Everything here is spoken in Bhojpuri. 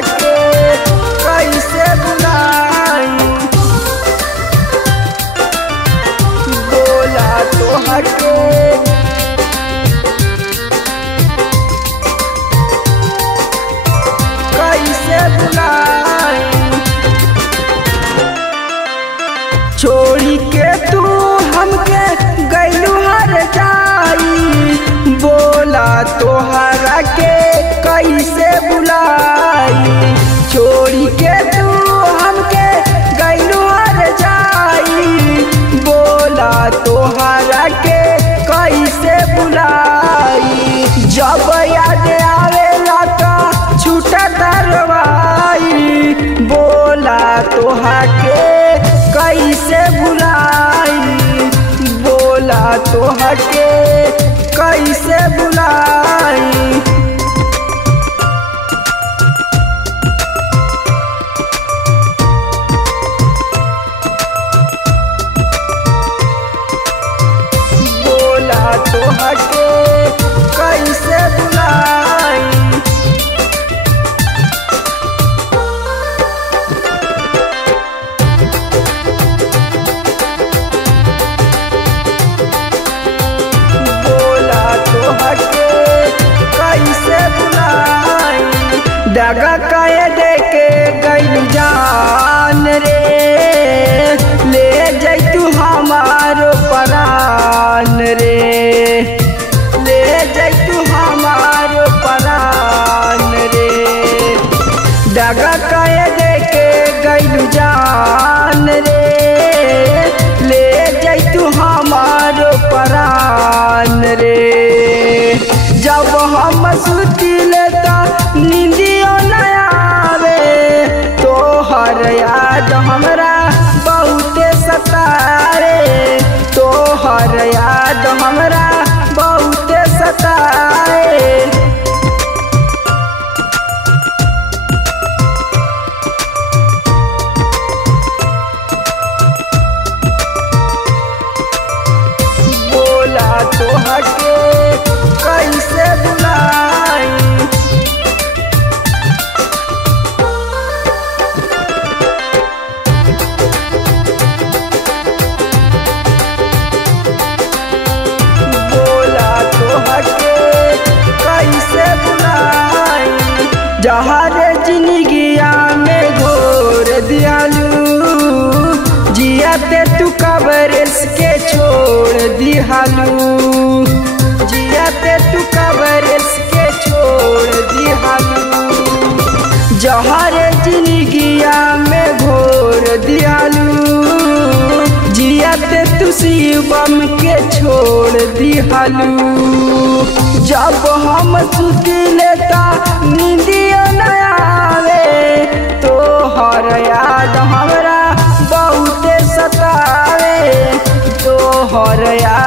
के कैसे बुलाई, बोला तोहरा के कैसे बुलाई। छोड़ी के तू हमके गइलू हर जाई, बोला तोहरा के कैसे बुलाई। छोड़ी के तू हमके गइलू हर जाई, बोला तोहरा के कैसे बुलाई। जब याद आवेला का छूटा दरवाई, बोला तोहरा के कैसे बुलाई, बोला तोहरा के कैसे बुलाई। बोला तोहरा के कैसे बुलाई। कैसे बुलाई। दगा कहे दे के गइल जान रे, ले जैतू हमारो प्राण रे, ले जैतू हमारो प्राण रे। दगा कहे दे के गइल जान रे, ले जैतू हमारो प्राण रे। जब हम सुतिले त नींदियो न आवे, तोहर याद हमरा बहुते सतावे, तोहर याद हमरा बहुते सतावे। बोला तोहरा के कैसे बुलाई। बोला तोहरा के कैसे बुलाई। जहर जिंदगिया में घोर दियालू, जियाते तू कब्रिस के छोड़ दिहालू, जियाते तू कब्रिस के छोड़ दिहालू। जहर जिंदगिया में घोर दियालू, जियाते तू शिवम के छोड़ दिहालू। जब हम सुतिले त नींदियो न आवे, तोहर याद हमरा बहुते सतावे, तोहर याद